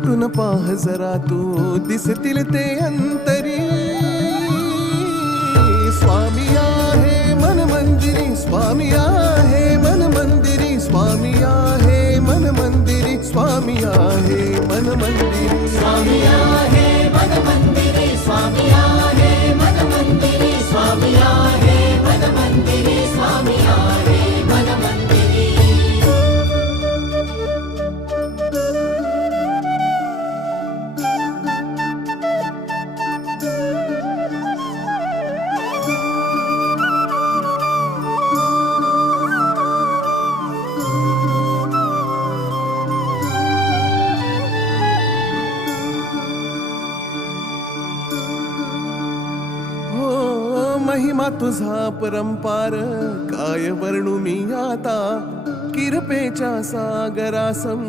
भेटून पाह जरा तू दिसतील ते अंतरी. स्वामी आहे मन मंदिरी, स्वामी आहे मन मंदिरी, स्वामी आहे मन मंदिरी, स्वामी आहे मन मंदिरी. स्वामी आहे मन मंदिरी, स्वामी आहे मन मंदिरी, स्वामी आहे मन मंदिरी, स्वामी आहे मन मंदिरी. महिमा तुझा परंपार काय वर्णू मी आता. किरपेच्या सागरासम